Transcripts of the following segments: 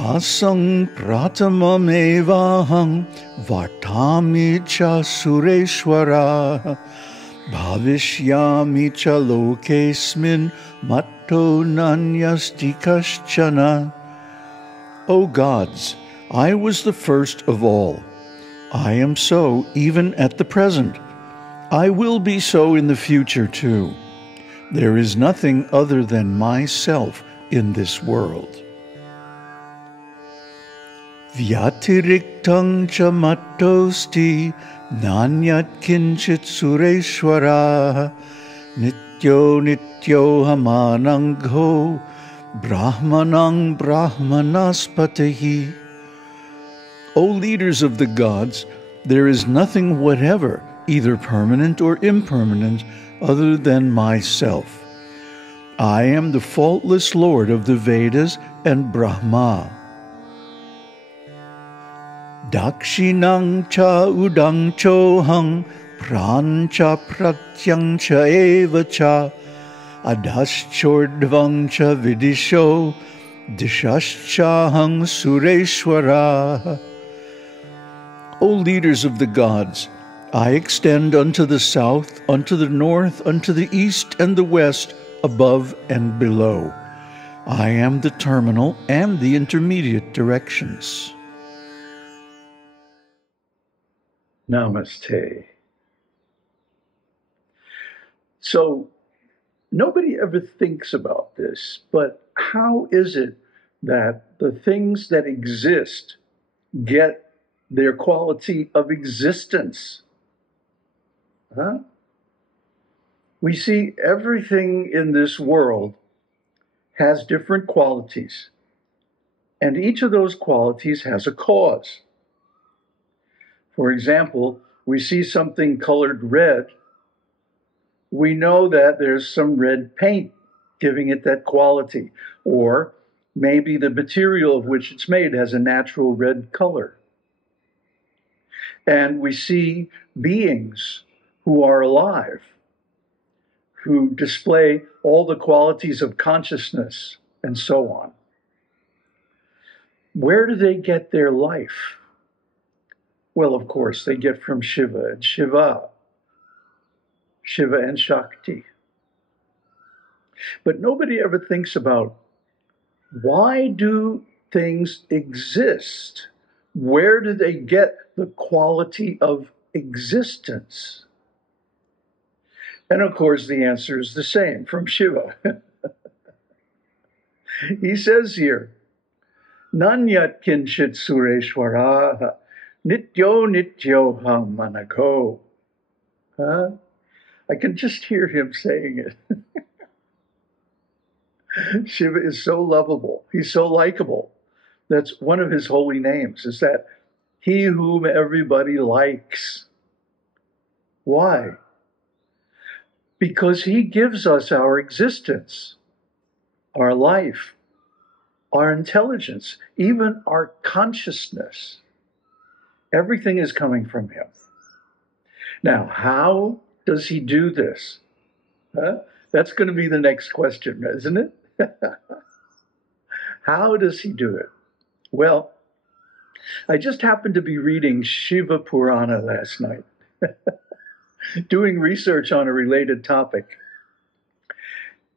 Asang pratamam evaham vartami cha sureshwara bhavishyami cha lokesmin matto nanyasti kaschana. O gods, I was the first of all. I am so even at the present. I will be so in the future too. There is nothing other than myself in this world. Vyatiriktam cha mattosti nanyat kinchit sureshwara nityo nityo hamanangho brahmanang brahmanaspatihi. O leaders of the gods, there is nothing whatever, either permanent or impermanent, other than myself. I am the faultless Lord of the Vedas and Brahmā. Dakshinang cha udang chohang prancha pratyang cha eva cha adaschordvang cha vidisho dishashchahang sureshwara. O leaders of the gods, I extend unto the south, unto the north, unto the east and the west, above and below. I am the terminal and the intermediate directions. Namaste. So, nobody ever thinks about this, but how is it that the things that exist get their quality of existence? We see everything in this world has different qualities, and each of those qualities has a cause. For example, we see something colored red, we know that there's some red paint giving it that quality, or maybe the material of which it's made has a natural red color. And we see beings who are alive, who display all the qualities of consciousness and so on. Where do they get their life? Well, of course, they get from Shiva and Shiva, Shiva and Shakti. But nobody ever thinks about, why do things exist? Where do they get the quality of existence? And of course, the answer is the same, from Shiva. He says here, Nanyat kinchit sureshwara nityo nityo hamanago. I can just hear him saying it. Shiva is so lovable. He's so likable. That's one of his holy names, is that he whom everybody likes. Why? Because he gives us our existence, our life, our intelligence, even our consciousness. Everything is coming from him. Now, how does he do this? That's going to be the next question, isn't it? How does he do it? Well, I just happened to be reading Śiva Purāṇa last night, doing research on a related topic.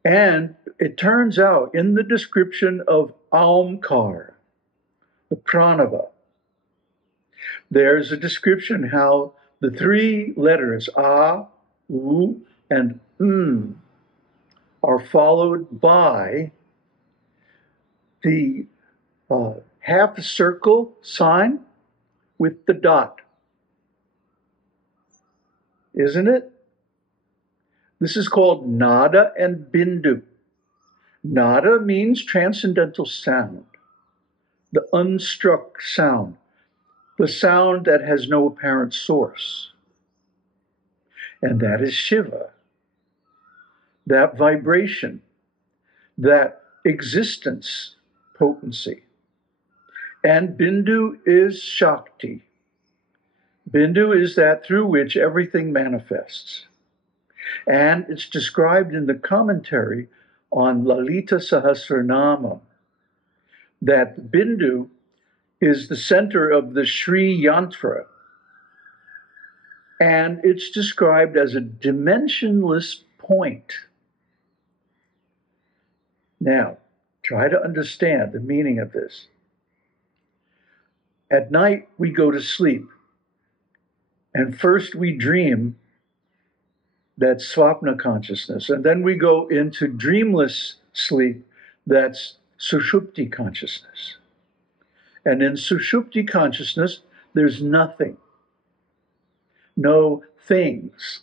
And it turns out, in the description of Aumkar, the pranava, there's a description how the three letters A, U, and are followed by the half circle sign with the dot. Isn't it? This is called nada and bindu. Nada means transcendental sound, the unstruck sound, the sound that has no apparent source. And that is Shiva. That vibration, that existence, potency. And Bindu is Shakti. Bindu is that through which everything manifests. And it's described in the commentary on Lalita Sahasranama that Bindu is the center of the Sri Yantra, and it's described as a dimensionless point. Now, try to understand the meaning of this. At night, we go to sleep, and first we dream, that's Swapna consciousness, and then we go into dreamless sleep, that's Sushupti consciousness. And in Sushupti consciousness, there's nothing. No things.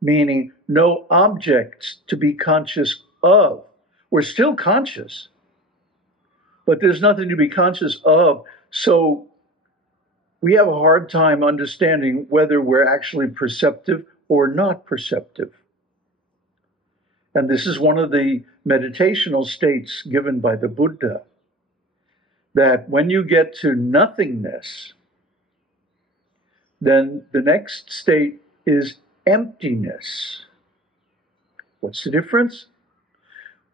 Meaning no objects to be conscious of. We're still conscious, but there's nothing to be conscious of. So we have a hard time understanding whether we're actually perceptive or not perceptive. And this is one of the meditational states given by the Buddha, that when you get to nothingness, then the next state is emptiness. What's the difference?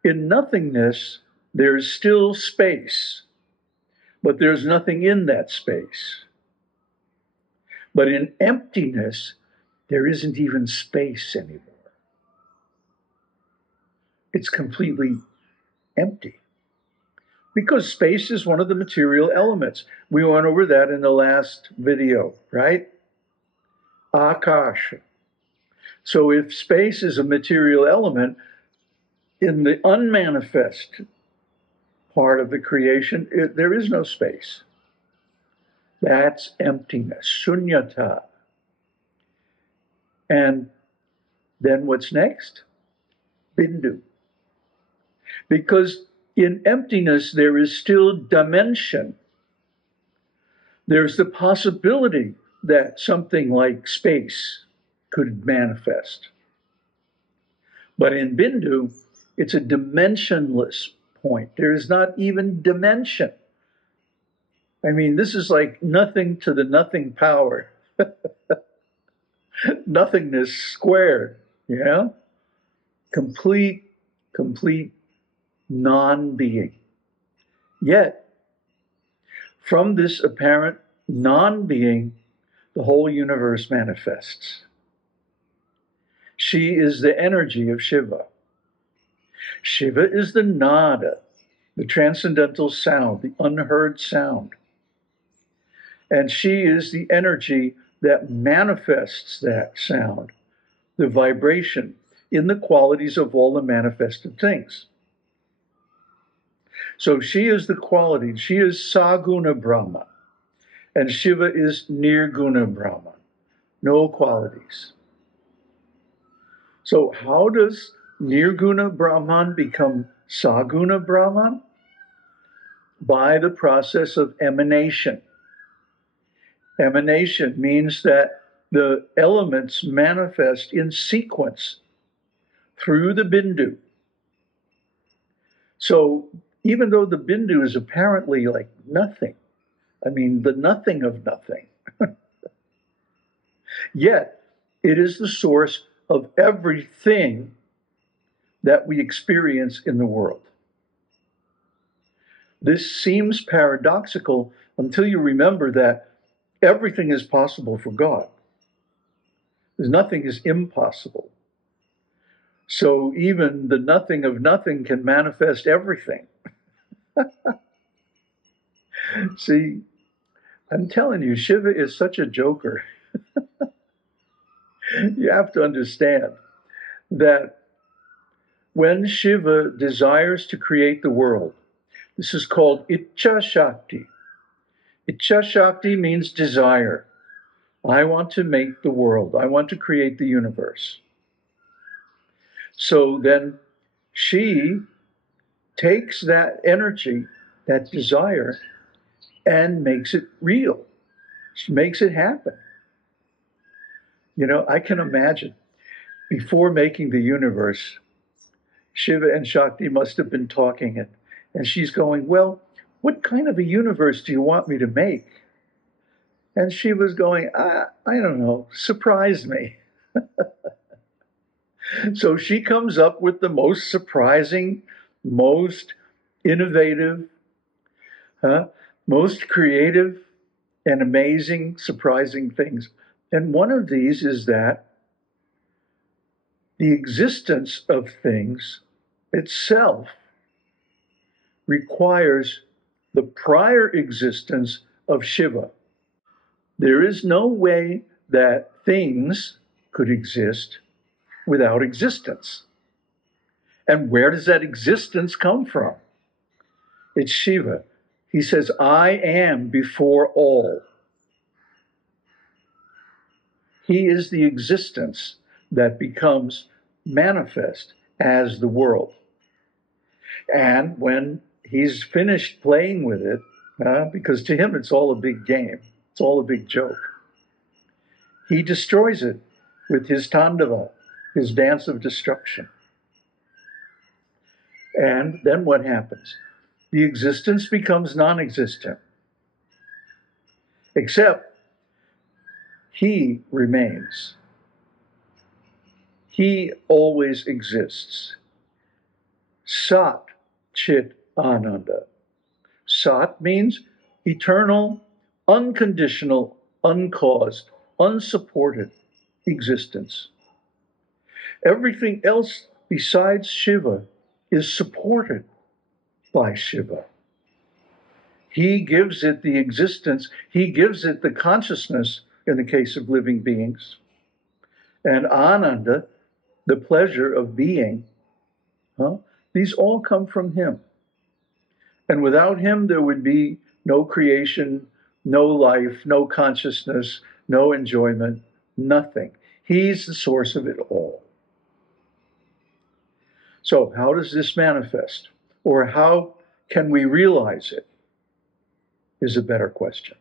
In nothingness, there's still space, but there's nothing in that space. But in emptiness, there isn't even space anymore. It's completely empty. Because space is one of the material elements. We went over that in the last video, right? Akasha. So if space is a material element, in the unmanifest part of the creation, there is no space. That's emptiness, shunyata. And then what's next? Bindu. Because in emptiness, there is still dimension. There's the possibility that something like space could manifest. But in Bindu, it's a dimensionless point. There is not even dimension. I mean, this is like nothing to the nothing power. Nothingness squared, yeah? Complete non-being. Yet, from this apparent non-being, the whole universe manifests. She is the energy of Shiva. Shiva is the nada, the transcendental sound, the unheard sound. And she is the energy that manifests that sound, the vibration, in the qualities of all the manifested things. So she is the quality. She is Saguna Brahma. And Shiva is Nirguna Brahma. No qualities. So how does Nirguna Brahman become Saguna Brahman? By the process of emanation. Emanation means that the elements manifest in sequence through the Bindu. So even though the Bindu is apparently like nothing, I mean the nothing of nothing, yet it is the source of everything that we experience in the world. This seems paradoxical until you remember that everything is possible for God. Because nothing is impossible. So even the nothing of nothing can manifest everything. See, I'm telling you, Shiva is such a joker. You have to understand that when Shiva desires to create the world, this is called Ichcha Shakti. Ichcha Shakti means desire. I want to make the world. I want to create the universe. So then she takes that energy, that desire, and makes it real. She makes it happen. You know, I can imagine before making the universe, Shiva and Shakti must have been talking, and she's going, well, what kind of a universe do you want me to make? And Shiva's going, I don't know, surprise me. So she comes up with the most surprising, most innovative, most creative and amazing, surprising things. And one of these is that the existence of things itself requires the prior existence of Shiva. There is no way that things could exist without existence. And where does that existence come from? It's Shiva. He says, I am before all. He is the existence that becomes manifest as the world. And when he's finished playing with it, because to him it's all a big game, it's all a big joke, he destroys it with his Tandava, his dance of destruction. And then what happens? The existence becomes non-existent, except he remains. He always exists. Sat Chit Ananda. Sat means eternal, unconditional, uncaused, unsupported existence. Everything else besides Shiva is supported by Shiva. He gives it the existence, he gives it the consciousness in the case of living beings. And Ananda, the pleasure of being, these all come from him. And without him, there would be no creation, no life, no consciousness, no enjoyment, nothing. He's the source of it all. So how does this manifest? Or how can we realize it? Is a better question.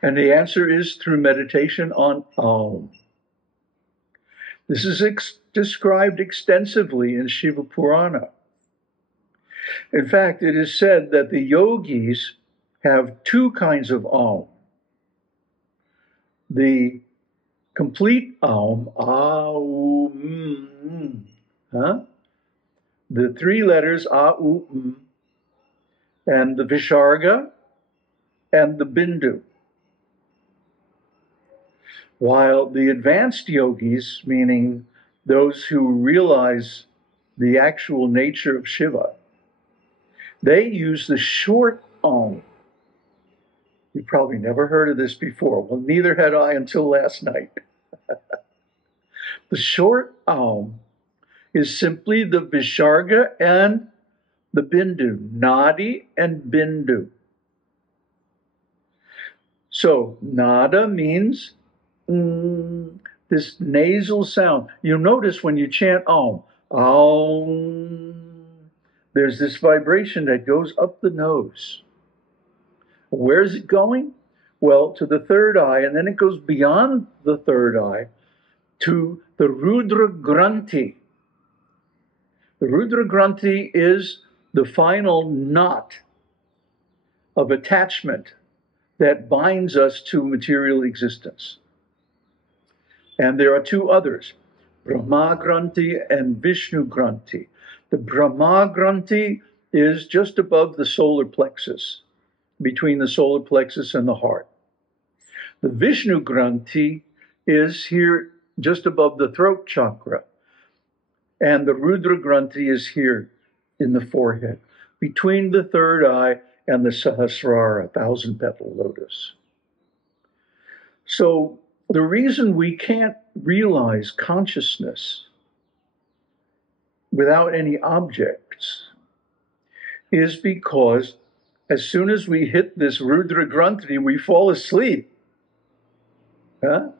And the answer is through meditation on Om. This is described extensively in Śiva Purāṇa. In fact, it is said that the yogis have two kinds of Om. The complete Om, Aum, the three letters Aum, and the Visarga, and the Bindu. While the advanced yogis, meaning those who realize the actual nature of Shiva, they use the short Om. You've probably never heard of this before. Well, neither had I until last night. The short Om is simply the Visarga and the Bindu, Nadi and Bindu. So, Nada means this nasal sound. You'll notice when you chant Om, there's this vibration that goes up the nose. Where's it going? Well, to the third eye, and then it goes beyond the third eye to the Rudra Granthi. The Rudra Granthi is the final knot of attachment that binds us to material existence. And there are two others, Brahma Granthi and Vishnu Granthi. The Brahma Granthi is just above the solar plexus, between the solar plexus and the heart. The Vishnu Granthi is here just above the throat chakra. And the Rudra Granthi is here in the forehead, between the third eye and the Sahasrara, 1,000-petal lotus. So the reason we can't realize consciousness without any objects is because as soon as we hit this Rudra Granthi, we fall asleep in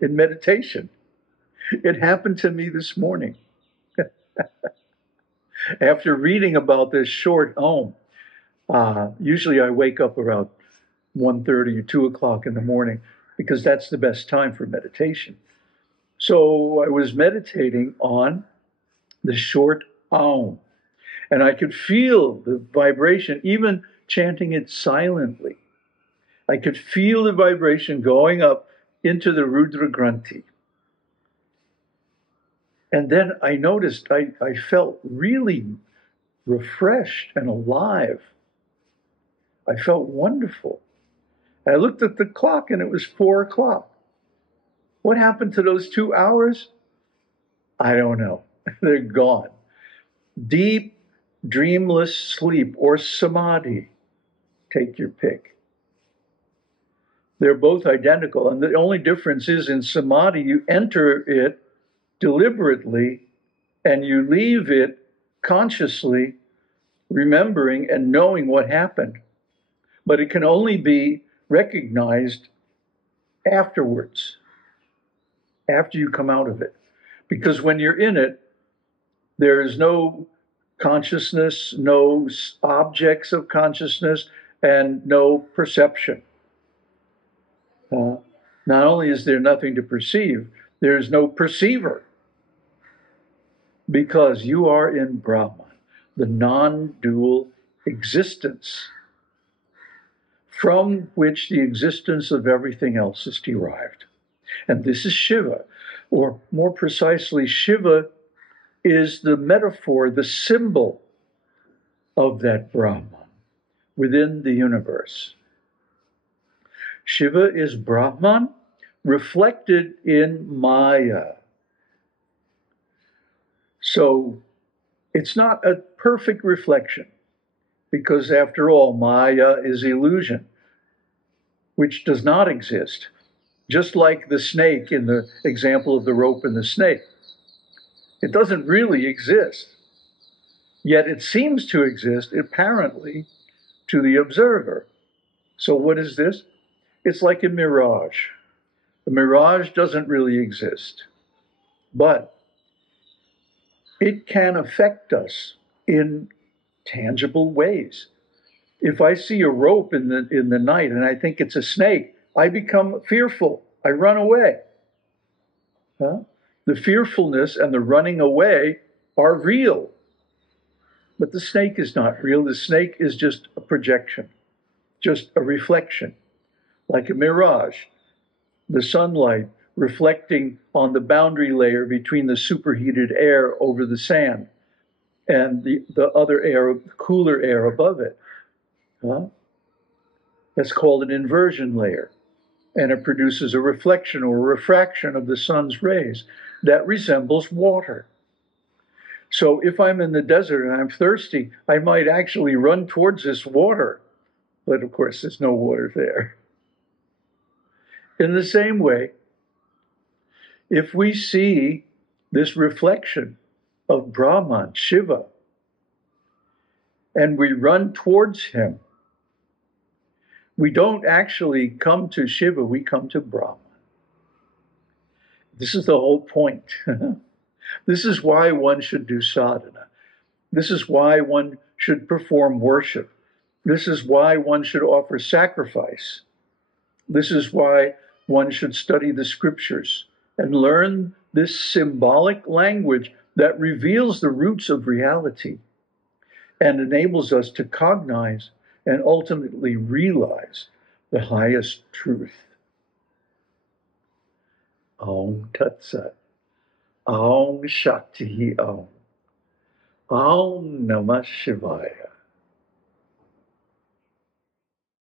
meditation. It happened to me this morning. After reading about this short Om, usually I wake up around 1:30 or 2 o'clock in the morning because that's the best time for meditation. So I was meditating on the short Om, and I could feel the vibration, even chanting it silently. I could feel the vibration going up into the Rudra Granthi. And then I noticed I felt really refreshed and alive. I felt wonderful. I looked at the clock and it was 4 o'clock. What happened to those 2 hours? I don't know. They're gone. Deep, dreamless sleep or samadhi. Take your pick. They're both identical. And the only difference is in samadhi, you enter it deliberately and you leave it consciously, remembering and knowing what happened. But it can only be recognized afterwards, after you come out of it. Because when you're in it, there is no consciousness, no objects of consciousness, and no perception. Not only is there nothing to perceive, there is no perceiver. Because you are in Brahman, the non-dual existence from which the existence of everything else is derived. And this is Shiva, or more precisely, Shiva is the metaphor, the symbol of that Brahman within the universe. Shiva is Brahman reflected in Maya. So it's not a perfect reflection, because after all, Maya is illusion, which does not exist. Just like the snake in the example of the rope and the snake. It doesn't really exist. Yet it seems to exist, apparently, to the observer. So what is this? It's like a mirage. A mirage doesn't really exist, but it can affect us in tangible ways. If I see a rope in the night and I think it's a snake, I become fearful. I run away. The fearfulness and the running away are real. But the snake is not real. The snake is just a projection, just a reflection, like a mirage. The sunlight reflecting on the boundary layer between the superheated air over the sand and the other air, cooler air above it. That's called an inversion layer. And it produces a reflection or a refraction of the sun's rays that resembles water. So if I'm in the desert and I'm thirsty, I might actually run towards this water. But of course, there's no water there. In the same way, if we see this reflection of Brahman, Shiva, and we run towards him, we don't actually come to Shiva, we come to Brahman. This is the whole point. This is why one should do sadhana. This is why one should perform worship. This is why one should offer sacrifice. This is why one should study the scriptures and learn this symbolic language that reveals the roots of reality and enables us to cognize and ultimately realize the highest truth. Om Tat Sat. Om Shakti Om. Om Namah Shivaya.